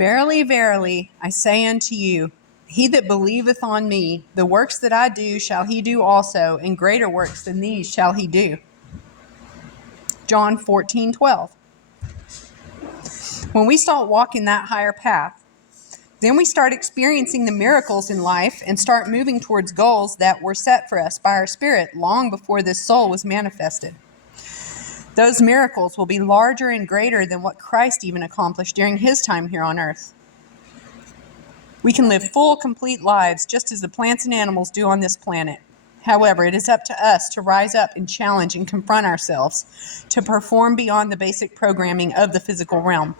Verily, verily, I say unto you, he that believeth on me, the works that I do shall he do also, and greater works than these shall he do. John 14:12. When we start walking that higher path, then we start experiencing the miracles in life and start moving towards goals that were set for us by our Spirit long before this soul was manifested. Those miracles will be larger and greater than what Christ even accomplished during his time here on earth. We can live full, complete lives just as the plants and animals do on this planet. However, it is up to us to rise up and challenge and confront ourselves to perform beyond the basic programming of the physical realm.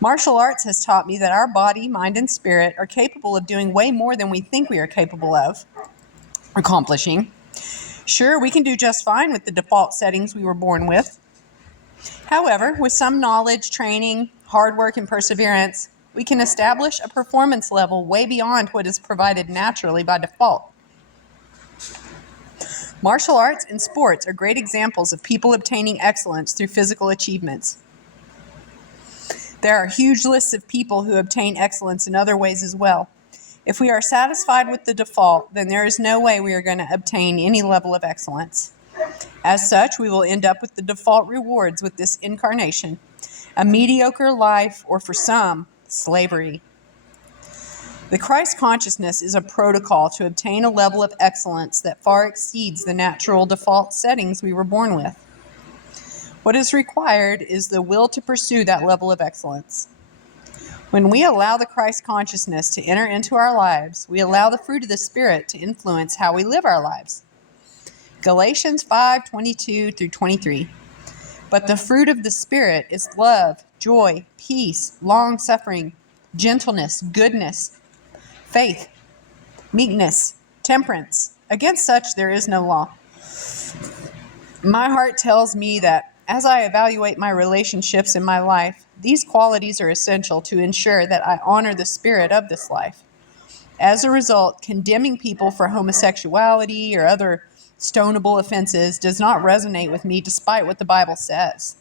Martial arts has taught me that our body, mind, and spirit are capable of doing way more than we think we are capable of accomplishing. Sure, we can do just fine with the default settings we were born with. However, with some knowledge, training, hard work, and perseverance, we can establish a performance level way beyond what is provided naturally by default. Martial arts and sports are great examples of people obtaining excellence through physical achievements. There are huge lists of people who obtain excellence in other ways as well. If we are satisfied with the default, then there is no way we are going to obtain any level of excellence. As such, we will end up with the default rewards with this incarnation, a mediocre life, or for some, slavery. The Christ consciousness is a protocol to obtain a level of excellence that far exceeds the natural default settings we were born with. What is required is the will to pursue that level of excellence. When we allow the Christ consciousness to enter into our lives, we allow the fruit of the Spirit to influence how we live our lives. Galatians 5:22 through 23. But the fruit of the Spirit is love, joy, peace, long-suffering, gentleness, goodness, faith, meekness, temperance. Against such there is no law. My heart tells me that as I evaluate my relationships in my life, these qualities are essential to ensure that I honor the spirit of this life. As a result, condemning people for homosexuality or other stonable offenses does not resonate with me despite what the Bible says.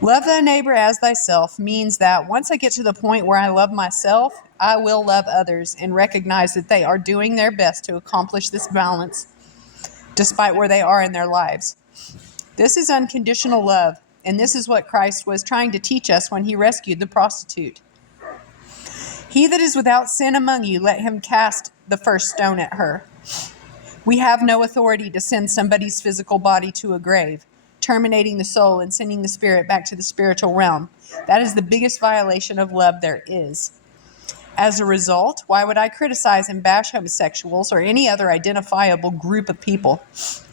Love thy neighbor as thyself means that once I get to the point where I love myself, I will love others and recognize that they are doing their best to accomplish this balance despite where they are in their lives. This is unconditional love, and this is what Christ was trying to teach us when he rescued the prostitute. He that is without sin among you, let him cast the first stone at her. We have no authority to send somebody's physical body to a grave, terminating the soul and sending the spirit back to the spiritual realm. That is the biggest violation of love there is. As a result, why would I criticize and bash homosexuals or any other identifiable group of people?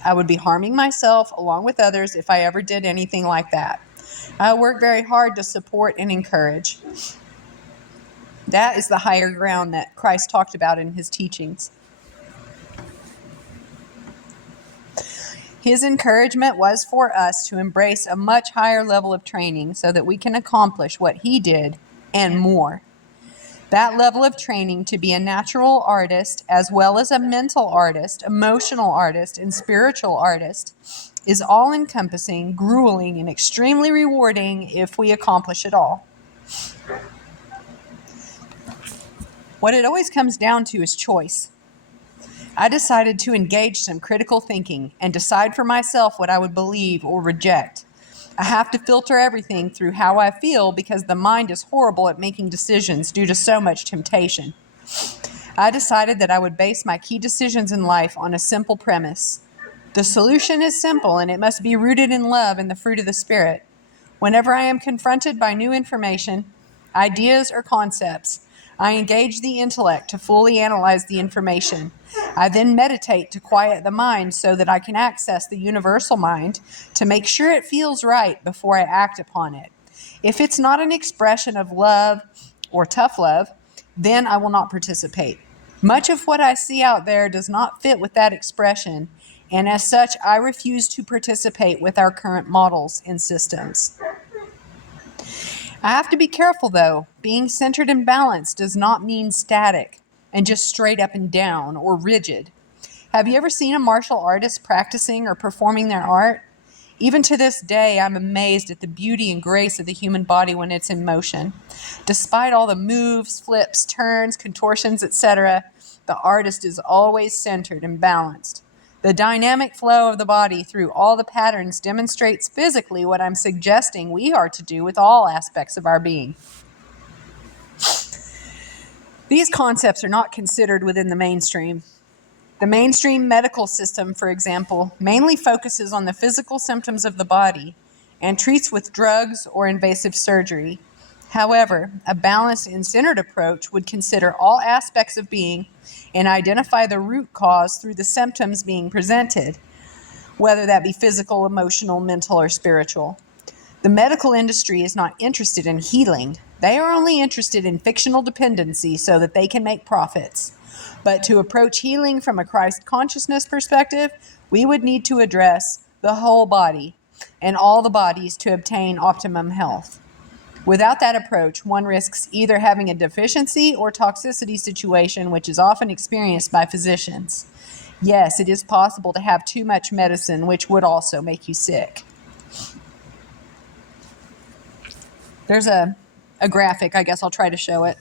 I would be harming myself along with others if I ever did anything like that. I work very hard to support and encourage. That is the higher ground that Christ talked about in his teachings. His encouragement was for us to embrace a much higher level of training so that we can accomplish what he did and more. That level of training to be a natural artist as well as a mental artist, emotional artist, and spiritual artist is all-encompassing, grueling, and extremely rewarding if we accomplish it all. What it always comes down to is choice. I decided to engage some critical thinking and decide for myself what I would believe or reject. I have to filter everything through how I feel because the mind is horrible at making decisions due to so much temptation. I decided that I would base my key decisions in life on a simple premise. The solution is simple, and it must be rooted in love and the fruit of the Spirit. Whenever I am confronted by new information, ideas, or concepts, I engage the intellect to fully analyze the information. I then meditate to quiet the mind so that I can access the universal mind to make sure it feels right before I act upon it. If it's not an expression of love or tough love, then I will not participate. Much of what I see out there does not fit with that expression, and as such, I refuse to participate with our current models and systems. I have to be careful, though. Being centered and balanced does not mean static and just straight up and down or rigid. Have you ever seen a martial artist practicing or performing their art? Even to this day, I'm amazed at the beauty and grace of the human body when it's in motion. Despite all the moves, flips, turns, contortions, etc., the artist is always centered and balanced. The dynamic flow of the body through all the patterns demonstrates physically what I'm suggesting we are to do with all aspects of our being. These concepts are not considered within the mainstream. The mainstream medical system, for example, mainly focuses on the physical symptoms of the body and treats with drugs or invasive surgery. However, a balanced and centered approach would consider all aspects of being and identify the root cause through the symptoms being presented, whether that be physical, emotional, mental, or spiritual. The medical industry is not interested in healing. They are only interested in fictional dependency so that they can make profits. But to approach healing from a Christ consciousness perspective, we would need to address the whole body and all the bodies to obtain optimum health. Without that approach, one risks either having a deficiency or toxicity situation, which is often experienced by physicians. Yes, it is possible to have too much medicine, which would also make you sick. There's a graphic. I guess I'll try to show it.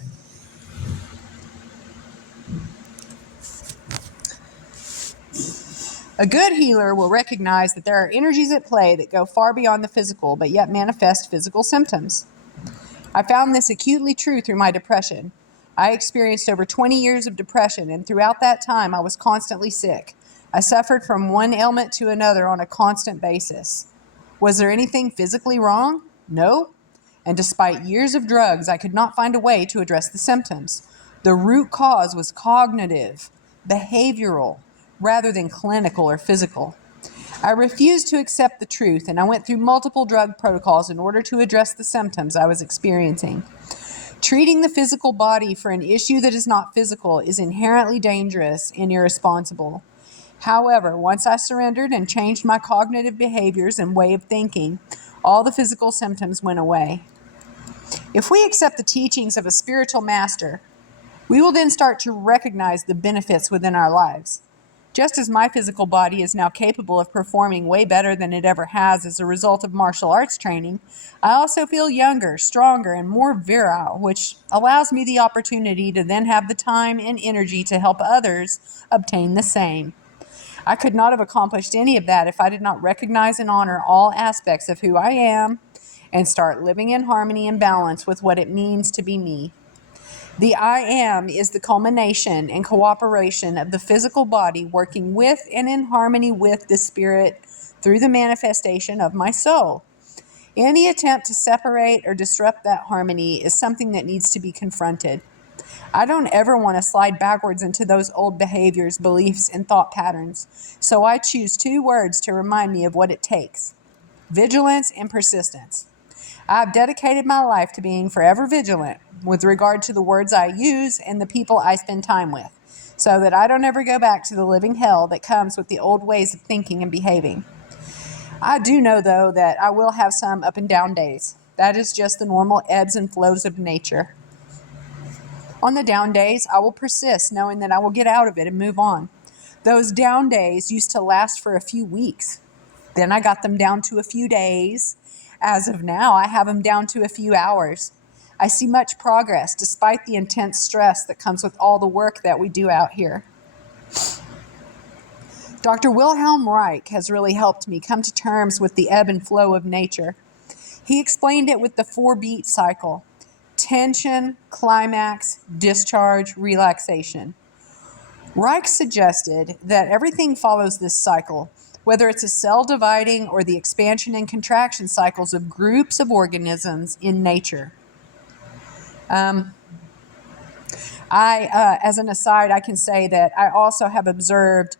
A good healer will recognize that there are energies at play that go far beyond the physical, but yet manifest physical symptoms. I found this acutely true through my depression. I experienced over 20 years of depression, and throughout that time, I was constantly sick. I suffered from one ailment to another on a constant basis. Was there anything physically wrong? No. And despite years of drugs, I could not find a way to address the symptoms. The root cause was cognitive, behavioral, rather than clinical or physical. I refused to accept the truth, and I went through multiple drug protocols in order to address the symptoms I was experiencing. Treating the physical body for an issue that is not physical is inherently dangerous and irresponsible. However, once I surrendered and changed my cognitive behaviors and way of thinking, all the physical symptoms went away. If we accept the teachings of a spiritual master, we will then start to recognize the benefits within our lives. Just as my physical body is now capable of performing way better than it ever has as a result of martial arts training, I also feel younger, stronger, and more virile, which allows me the opportunity to then have the time and energy to help others obtain the same. I could not have accomplished any of that if I did not recognize and honor all aspects of who I am and start living in harmony and balance with what it means to be me. The I am is the culmination and cooperation of the physical body working with and in harmony with the spirit through the manifestation of my soul. Any attempt to separate or disrupt that harmony is something that needs to be confronted. I don't ever want to slide backwards into those old behaviors, beliefs, and thought patterns, so I choose 2 words to remind me of what it takes: vigilance and persistence. I've dedicated my life to being forever vigilant with regard to the words I use and the people I spend time with, so that I don't ever go back to the living hell that comes with the old ways of thinking and behaving. I do know, though, that I will have some up and down days. That is just the normal ebbs and flows of nature. On the down days, I will persist, knowing that I will get out of it and move on. Those down days used to last for a few weeks. Then I got them down to a few days. As of now, I have them down to a few hours. I see much progress despite the intense stress that comes with all the work that we do out here. Dr. Wilhelm Reich has really helped me come to terms with the ebb and flow of nature. He explained it with the 4-beat cycle: tension, climax, discharge, relaxation. Reich suggested that everything follows this cycle, whether it's a cell dividing or the expansion and contraction cycles of groups of organisms in nature. As an aside, I can say that I also have observed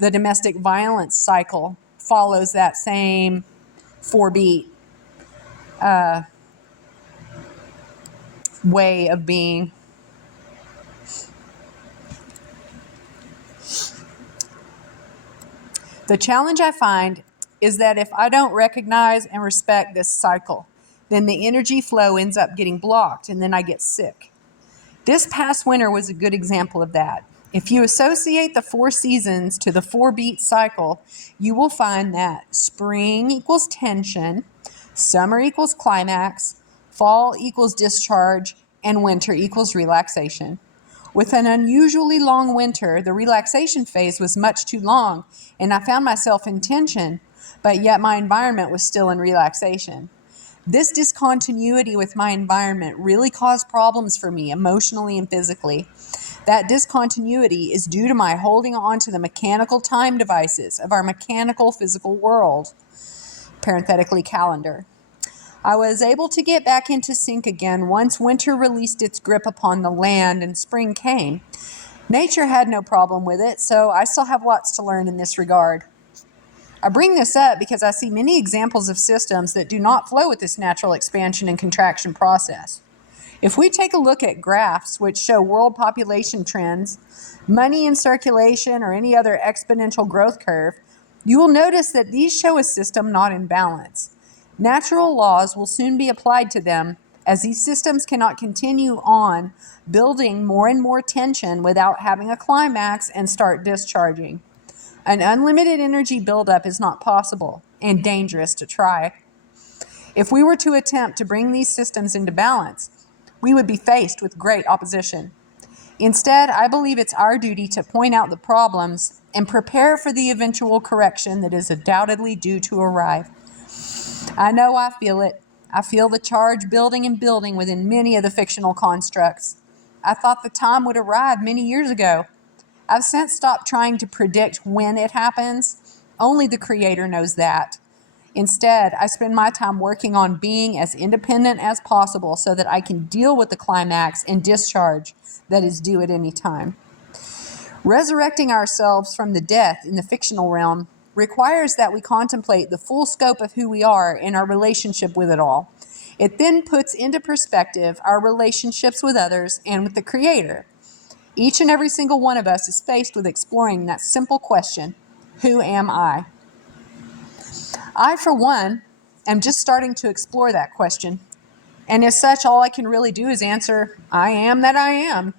the domestic violence cycle follows that same 4-beat way of being. The challenge I find is that if I don't recognize and respect this cycle, then the energy flow ends up getting blocked and then I get sick. This past winter was a good example of that. If you associate the 4 seasons to the 4-beat cycle, you will find that spring equals tension, summer equals climax, fall equals discharge, and winter equals relaxation. With an unusually long winter, the relaxation phase was much too long, and I found myself in tension, but yet my environment was still in relaxation. This discontinuity with my environment really caused problems for me emotionally and physically. That discontinuity is due to my holding on to the mechanical time devices of our mechanical physical world, parenthetically calendar. I was able to get back into sync again once winter released its grip upon the land and spring came. Nature had no problem with it, so I still have lots to learn in this regard. I bring this up because I see many examples of systems that do not flow with this natural expansion and contraction process. If we take a look at graphs which show world population trends, money in circulation, or any other exponential growth curve, you will notice that these show a system not in balance. Natural laws will soon be applied to them, as these systems cannot continue on building more and more tension without having a climax and start discharging. An unlimited energy buildup is not possible and dangerous to try. If we were to attempt to bring these systems into balance, we would be faced with great opposition. Instead, I believe it's our duty to point out the problems and prepare for the eventual correction that is undoubtedly due to arrive. I know I feel it. I feel the charge building and building within many of the fictional constructs. I thought the time would arrive many years ago. I've since stopped trying to predict when it happens. Only the Creator knows that. Instead, I spend my time working on being as independent as possible so that I can deal with the climax and discharge that is due at any time. Resurrecting ourselves from the death in the fictional realm requires that we contemplate the full scope of who we are and our relationship with it all. It then puts into perspective our relationships with others and with the Creator. Each and every single one of us is faced with exploring that simple question, who am I? I, for one, am just starting to explore that question. And as such, all I can really do is answer, I am that I am.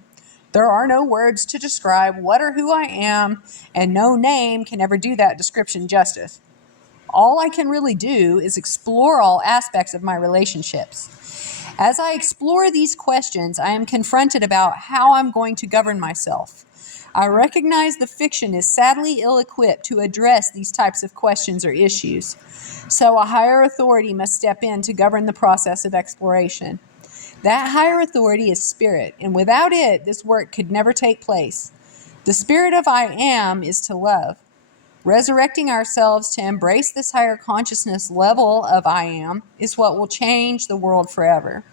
There are no words to describe what or who I am, and no name can ever do that description justice. All I can really do is explore all aspects of my relationships. As I explore these questions, I am confronted about how I'm going to govern myself. I recognize the fiction is sadly ill-equipped to address these types of questions or issues, so a higher authority must step in to govern the process of exploration. That higher authority is spirit, and without it, this work could never take place. The spirit of I am is to love. Resurrecting ourselves to embrace this higher consciousness level of I am is what will change the world forever.